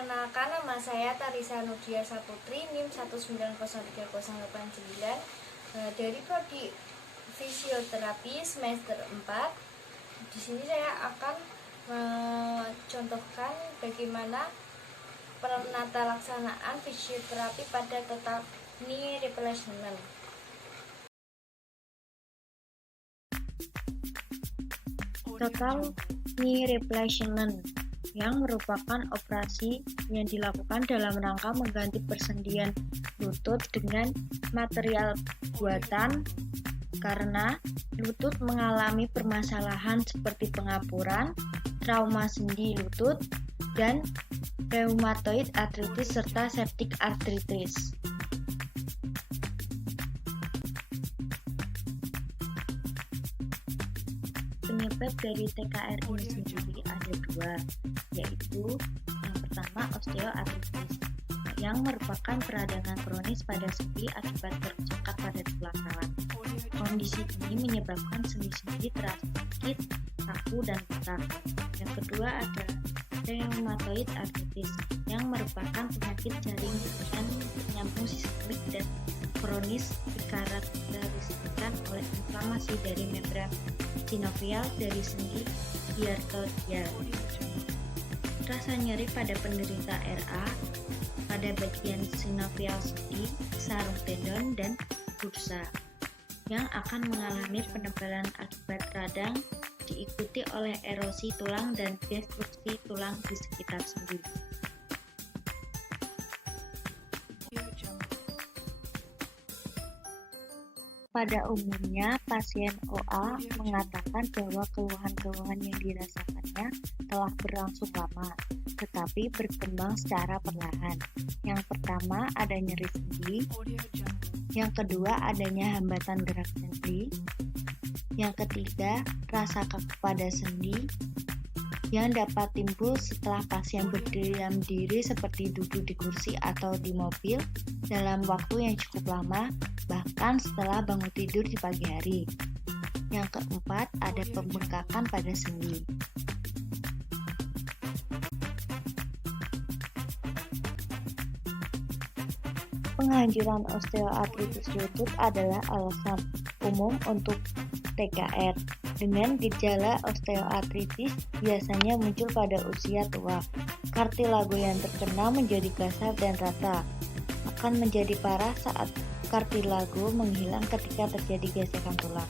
Perkenalkan, nama saya Tarisa Nudia Saputri, NIM 1903089 dari Prodi Fisioterapi semester 4. Di sini saya akan mencontohkan bagaimana penata laksanaan fisioterapi pada total knee replacement. Total knee replacement yang merupakan operasi yang dilakukan dalam rangka mengganti persendian lutut dengan material buatan karena lutut mengalami permasalahan seperti pengapuran, trauma sendi lutut, dan rheumatoid arthritis serta septic arthritis. Penyebab dari TKR ini sendiri ada dua, yaitu yang pertama osteoartritis yang merupakan peradangan kronis pada sendi akibat tercekat pada tulang rawan. Kondisi ini menyebabkan sendi-sendi terasa sakit, kaku, dan bengkak. Yang kedua ada rheumatoid arthritis yang merupakan penyakit jaring dan penyambung sistemik dan kronis dikarakteristikkan oleh inflamasi dari membran sinovial dari sendi diartrodia. Rasa nyeri pada penderita RA pada bagian sinovial sendi, sarung tendon, dan bursa yang akan mengalami penebalan akibat radang diikuti oleh erosi tulang dan destruksi tulang di sekitar sendi. Pada umumnya, pasien OA mengatakan bahwa keluhan-keluhan yang dirasakannya telah berlangsung lama, tetapi berkembang secara perlahan. Yang pertama, ada nyeri sendi. Yang kedua, adanya hambatan gerak sendi. Yang ketiga, rasa kaku pada sendi yang dapat timbul setelah pasien berdiam diri seperti duduk di kursi atau di mobil dalam waktu yang cukup lama, bahkan setelah bangun tidur di pagi hari. Yang keempat, ada pembengkakan pada sendi. Penghancuran osteoartritis lutut adalah alasan umum untuk TKR. Dengan gejala osteoartritis biasanya muncul pada usia tua. Kartilago yang terkena menjadi kasar dan rata. Akan menjadi parah saat kartilago menghilang ketika terjadi gesekan tulang.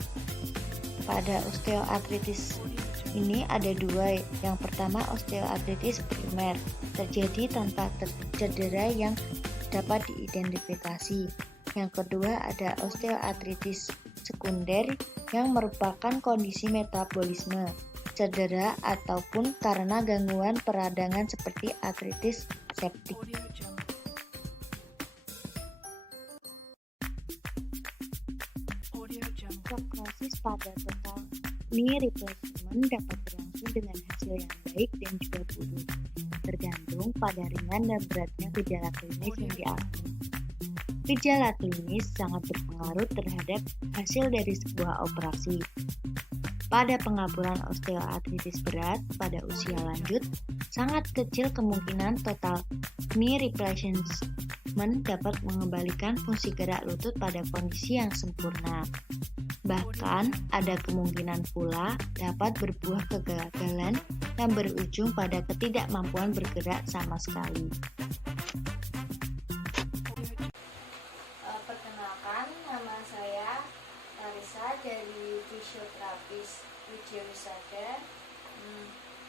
Pada osteoartritis ini ada dua. Yang pertama, osteoartritis primer, terjadi tanpa cedera yang dapat diidentifikasi. Yang kedua, ada osteoartritis sekunder yang merupakan kondisi metabolisme, cedera, ataupun karena gangguan peradangan seperti artritis septik. Prognosis pada total knee replacement dapat berlangsung dengan hasil yang baik dan juga buruk, tergantung pada ringan dan beratnya gejala klinis yang dialami. Gejala klinis sangat berpengaruh terhadap hasil dari sebuah operasi. Pada pengapuran osteoartritis berat pada usia lanjut, sangat kecil kemungkinan total knee replacement dapat mengembalikan fungsi gerak lutut pada kondisi yang sempurna. Bahkan, ada kemungkinan pula dapat berbuah kegagalan yang berujung pada ketidakmampuan bergerak sama sekali. Perkenalkan, nama saya Tarisa dari Fisioterapis Widya Wisada.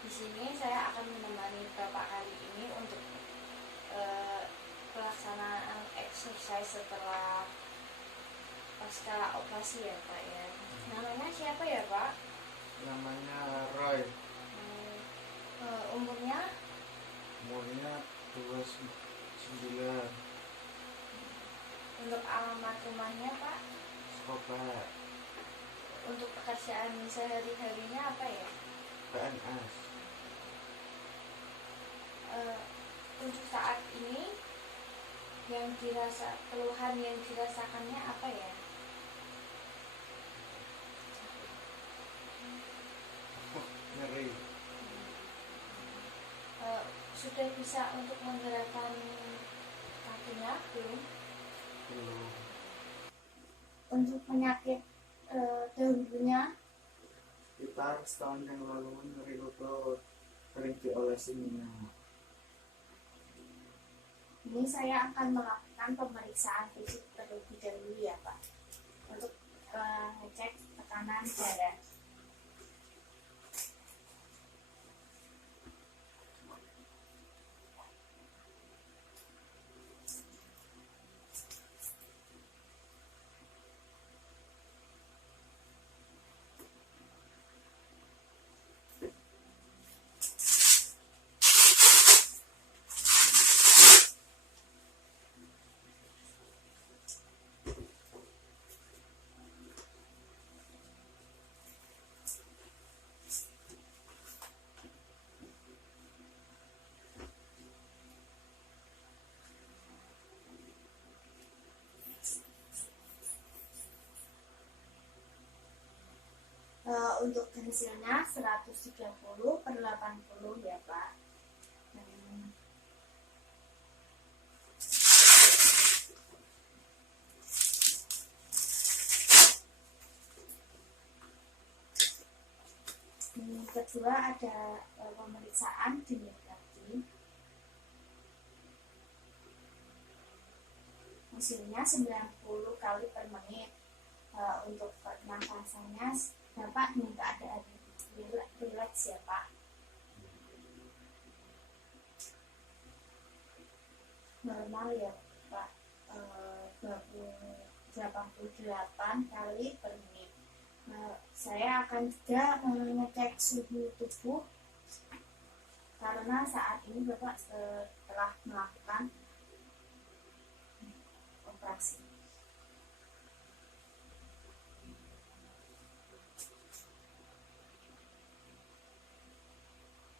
Di sini saya akan menemani Bapak kali ini untuk pelaksanaan exercise setelah pasca operasi ya Pak ya. Namanya siapa ya Pak? Namanya Roy. Umurnya 29. Untuk alamat rumahnya Pak? Skobar. Untuk pekerjaan sehari-harinya apa ya? PNS. Untuk saat ini keluhan yang dirasakannya apa ya? Nyeri. sudah bisa untuk menggerakkan kakinya belum? Belum. Untuk penyakit dahulunya Sekitar setahun yang lalu nyeri lutut, sering diolesi minyak. ini saya akan melakukan pemeriksaan fisik terlebih dahulu ya Pak, untuk ngecek tekanan darah. Untuk hasilnya 130/80 ya Pak. Kedua ada pemeriksaan denyut nadi. Hasilnya 90 kali per menit. Untuk pernafasannya Bapak dengan keadaan rileks ya Pak. Normal ya Pak, 88 kali per menit. Saya akan juga mengecek suhu tubuh karena saat ini Bapak telah melakukan operasi.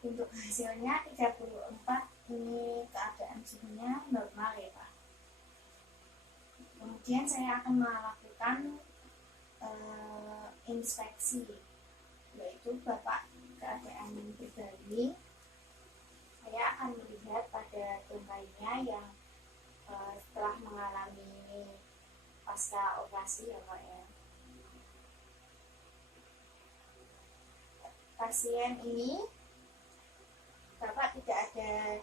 Untuk hasilnya 34, ini keadaan suhunya normal ya Pak. Kemudian saya akan melakukan inspeksi, yaitu Bapak keadaan berbalik. Saya akan melihat pada tungkainya yang telah mengalami pasca operasi ya Pak ya. Pasien ini Bapak tidak ada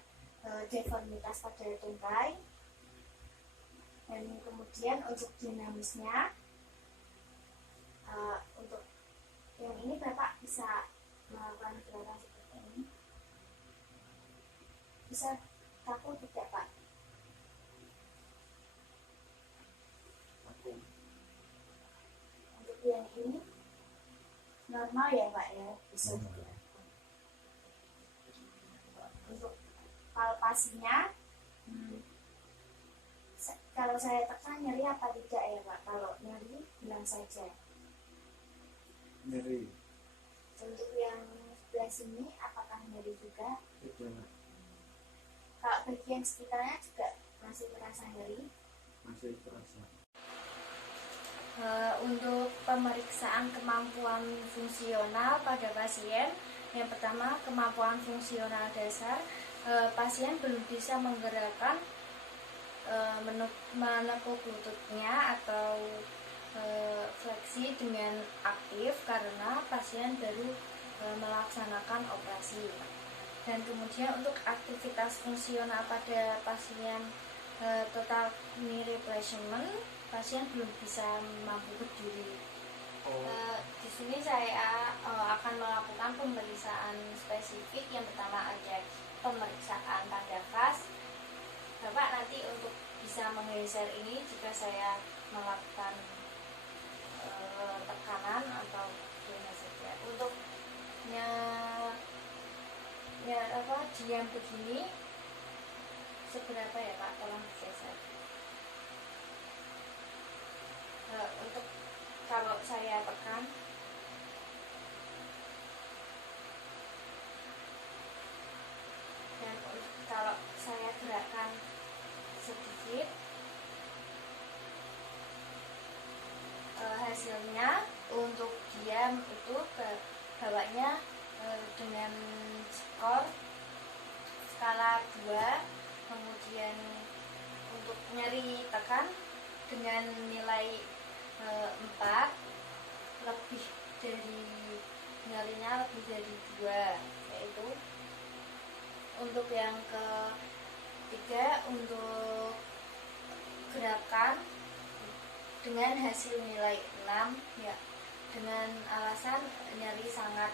deformitas pada tungkai, dan kemudian untuk dinamisnya, untuk yang ini Bapak bisa melakukan gerakan seperti ini. Bisa kaku tidak Pak? Aku Untuk yang ini normal ya Pak ya, bisa juga. Untuk palpasinya, kalau saya tekan nyeri apa tidak ya Pak? Kalau nyeri bilang saja. nyeri. Untuk yang sebelah sini apakah nyeri juga? Tidak. Kalau bagian sekitarnya juga masih terasa nyeri? Masih terasa. Untuk pemeriksaan kemampuan fungsional pada pasien, yang pertama kemampuan fungsional dasar, pasien belum bisa menggerakkan menekuk lututnya atau fleksi dengan aktif karena pasien baru melaksanakan operasi. Dan kemudian untuk aktivitas fungsional pada pasien total knee replacement, pasien belum bisa mampu berdiri. Di sini saya akan melakukan pemeriksaan spesifik. Yang pertama ada pemeriksaan pada kas. Bapak nanti untuk bisa menggeser ini jika saya melakukan tekanan atau gimana saja. Untuk diam begini seberapa ya Pak? Tolong digeser. Untuk kalau saya tekan, dan kalau saya gerakkan sedikit, hasilnya untuk diam itu ke bawahnya dengan skor skala 2, kemudian untuk nyeri tekan dengan nilai 4, lebih dari nyerinya lebih dari 2, yaitu untuk yang ketiga untuk gerakan dengan hasil nilai 6 ya, dengan alasan nyeri sangat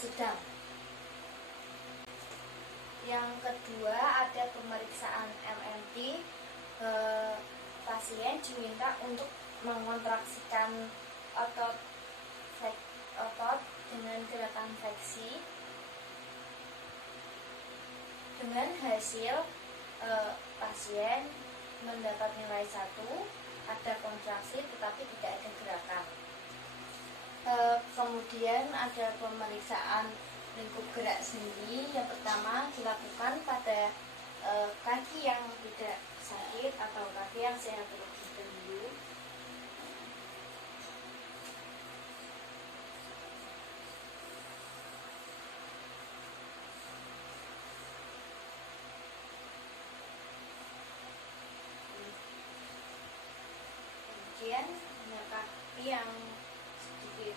sedang. Yang kedua ada pemeriksaan MMT. Pasien diminta untuk mengontraksikan otot dengan gerakan fleksi. Dengan hasil pasien mendapat nilai 1, ada kontraksi tetapi tidak ada gerakan. Kemudian ada pemeriksaan lingkup gerak sendi. Yang pertama dilakukan pada kaki yang tidak sakit atau kaki yang sehat terlebih dahulu. Kemudian kaki yang sedikit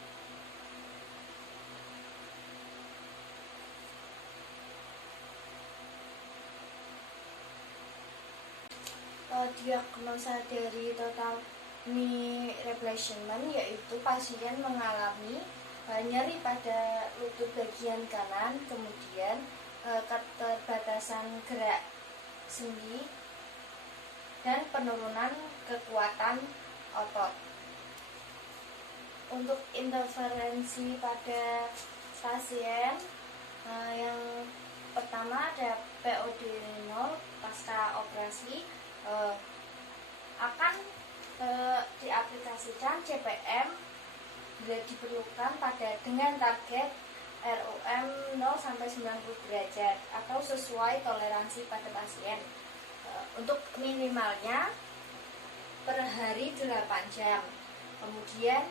diagnosa dari total knee replacement, yaitu pasien mengalami nyeri pada lutut bagian kanan, kemudian keterbatasan gerak sendi dan penurunan kekuatan otot. Untuk interferensi pada pasien, yang pertama ada POD 0 pasca operasi, akan diaplikasikan CPM bila diperlukan dengan target ROM 0-90 derajat atau sesuai toleransi pada pasien. Untuk minimalnya per hari 8 jam. Kemudian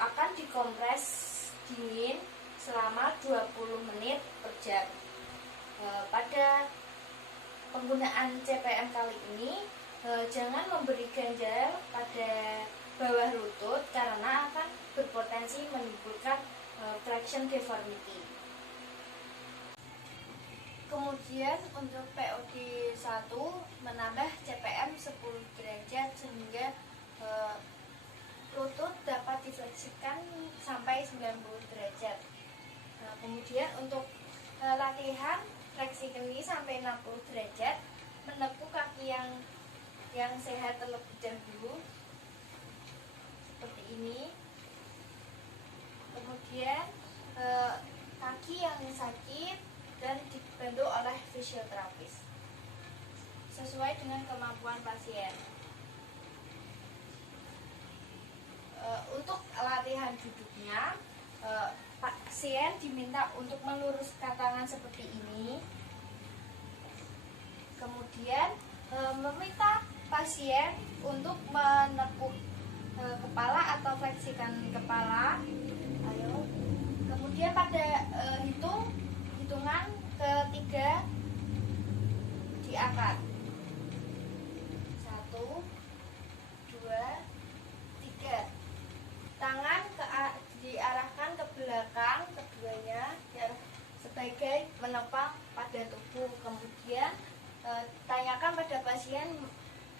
akan dikompres dingin selama 20 menit per jam. Pada penggunaan CPM kali ini jangan memberi ganjal pada bawah lutut karena akan berpotensi menimbulkan traction deformity. Kemudian untuk POD 1 menambah CPM 10 derajat sehingga lutut dapat difleksikan sampai 90 derajat. Kemudian untuk latihan fleksi kaki sampai 60 derajat, menepuk kaki yang sehat terlebih dahulu seperti ini. Kemudian kaki yang sakit dan dibantu oleh fisioterapis sesuai dengan kemampuan pasien. Untuk latihan duduknya, pasien diminta untuk meluruskan tangan seperti ini. Kemudian meminta pasien untuk menekuk kepala atau fleksikan kepala. Ayo. Kemudian pada hitungan ketiga diangkat. 1, 2, 3. Tangan diarahkan ke belakang, keduanya sebagai menopang pada tubuh. Kemudian tanyakan pada pasien,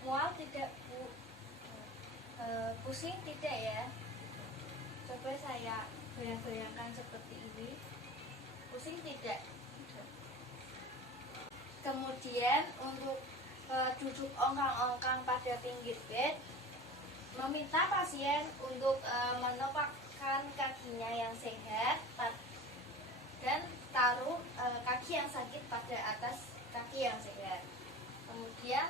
mual tidak Bu? Pusing tidak ya? Coba saya bayangkan seperti ini. Pusing tidak? Kemudian untuk duduk ongkang-ongkang pada pinggir bed, meminta pasien untuk menopangkan kakinya yang sehat dan taruh kaki yang sakit pada atas kaki yang sehat. Kemudian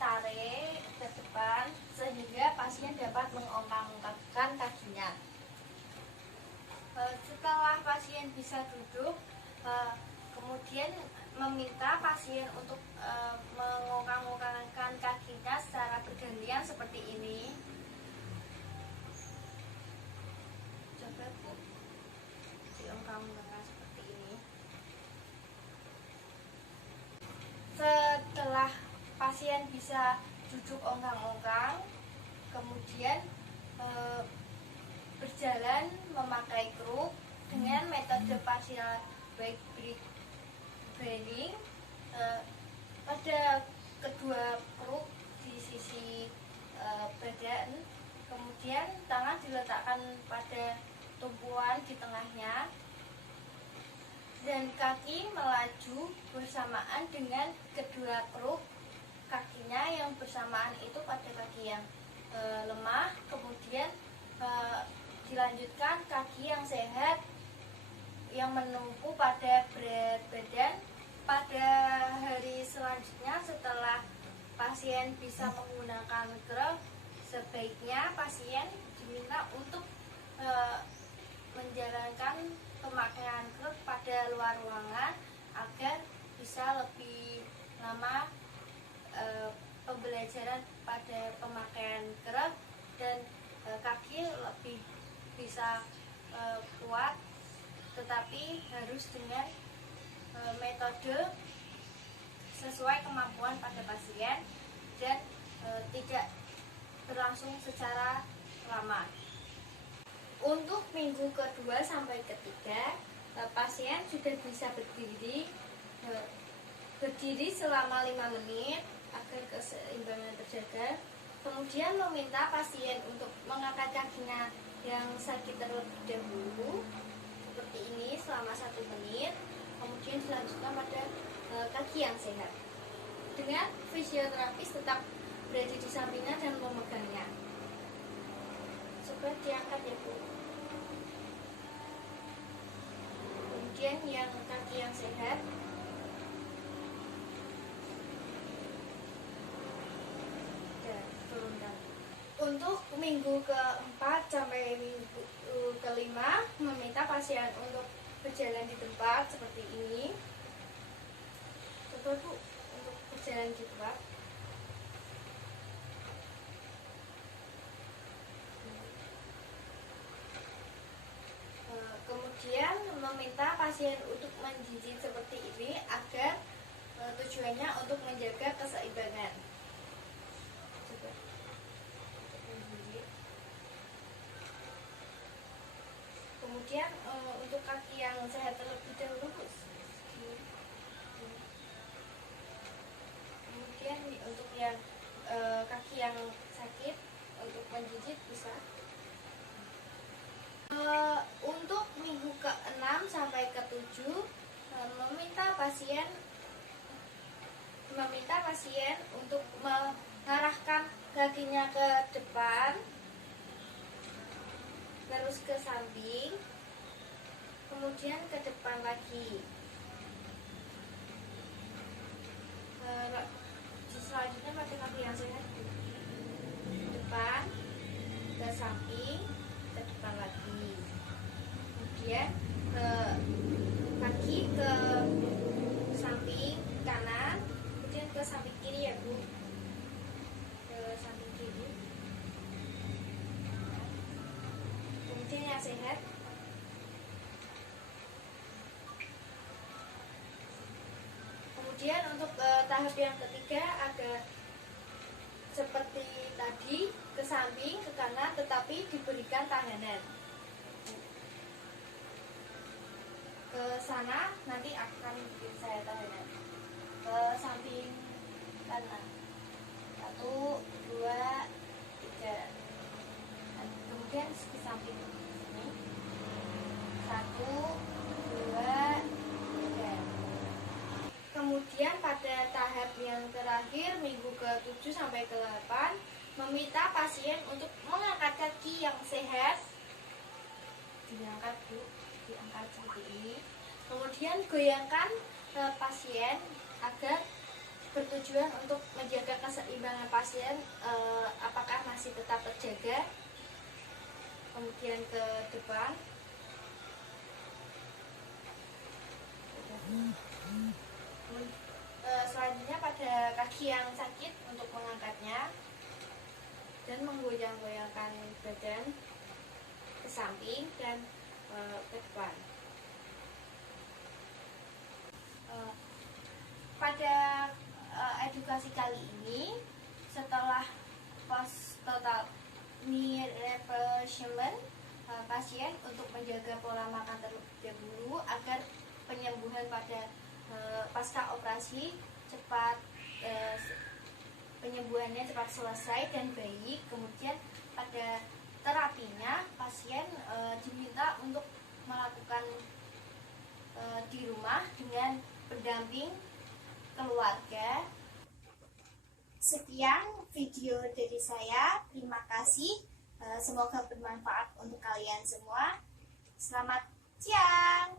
tarik ke depan sehingga pasien dapat mengongkang-ongkangkan kakinya. Setelah pasien bisa duduk, kemudian meminta pasien untuk mengongkang-ongkangkan kakinya secara bergantian seperti ini. Coba Bu, diongkang-ongkangkan seperti ini. pasien bisa duduk ongkang-ongkang, kemudian berjalan memakai kruk dengan metode partial bike bending pada kedua kruk di sisi badan, kemudian tangan diletakkan pada tumpuan di tengahnya dan kaki melaju bersamaan dengan kedua kruk kakinya yang bersamaan itu pada kaki yang lemah, kemudian dilanjutkan kaki yang sehat yang menumpu pada berat badan. Pada hari selanjutnya setelah pasien bisa menggunakan kruk, sebaiknya pasien diminta untuk menjalankan pemakaian kruk pada luar ruangan agar bisa lebih lama pembelajaran pada pemakaian kruk dan kaki lebih bisa kuat, tetapi harus dengan metode sesuai kemampuan pada pasien dan tidak berlangsung secara lama. Untuk minggu kedua sampai ketiga, pasien sudah bisa berdiri selama 5 menit agar keseimbangan terjaga. Kemudian meminta pasien untuk mengangkat kakinya yang sakit terlebih dahulu seperti ini selama 1 menit. Kemudian dilanjutkan pada kaki yang sehat. Dengan fisioterapis tetap berada di sampingnya dan memegangnya. Coba diangkat ya Bu. Kemudian yang kaki yang sehat, turunkan. Untuk minggu keempat sampai minggu kelima, meminta pasien untuk berjalan di tempat seperti ini. Coba Bu untuk berjalan di tempat. Kemudian meminta pasien untuk menjijit seperti ini agar tujuannya untuk menjaga keseimbangan. Coba untuk menjijit. Kemudian untuk kaki yang sehat terlebih dahulu, kemudian untuk yang kaki yang sakit untuk menjijit bisa. Untuk minggu ke-6 sampai ke-7 meminta pasien untuk mengarahkan kakinya ke depan, terus ke samping, kemudian ke depan lagi. Selanjutnya pakai kaki yang sehat, depan, ke samping, ke depan lagi. Kemudian kaki ke samping kanan, kemudian ke samping kiri ya Bu, ke samping kiri. Kemudian yang sehat, kemudian untuk tahap yang ketiga agar seperti tadi, ke samping, ke kanan, tetapi diberikan tahanan. Ke sana nanti akan saya tahanan. Ke samping kanan. 1, 2, 3. Kemudian ke samping sini. 1, 2, 3. Kemudian pada tahap yang terakhir, minggu ke-7 sampai ke-8, meminta pasien untuk mengangkat kaki yang sehat. Diangkat Bu, diangkat seperti ini. Kemudian goyangkan pasien agar bertujuan untuk menjaga keseimbangan pasien apakah masih tetap terjaga. Kemudian ke depan. Selanjutnya pada kaki yang sakit untuk mengangkatnya dan menggoyang-goyangkan badan ke samping dan ke depan. Pada edukasi kali ini, setelah post total knee replacement pasien untuk menjaga pola makan terlebih dahulu agar penyembuhan pada pasca operasi cepat, penyembuhannya cepat selesai dan baik. Kemudian pada terapinya pasien diminta untuk melakukan di rumah dengan pendamping keluarga. Sekian video dari saya. Terima kasih. Semoga bermanfaat untuk kalian semua. Selamat siang.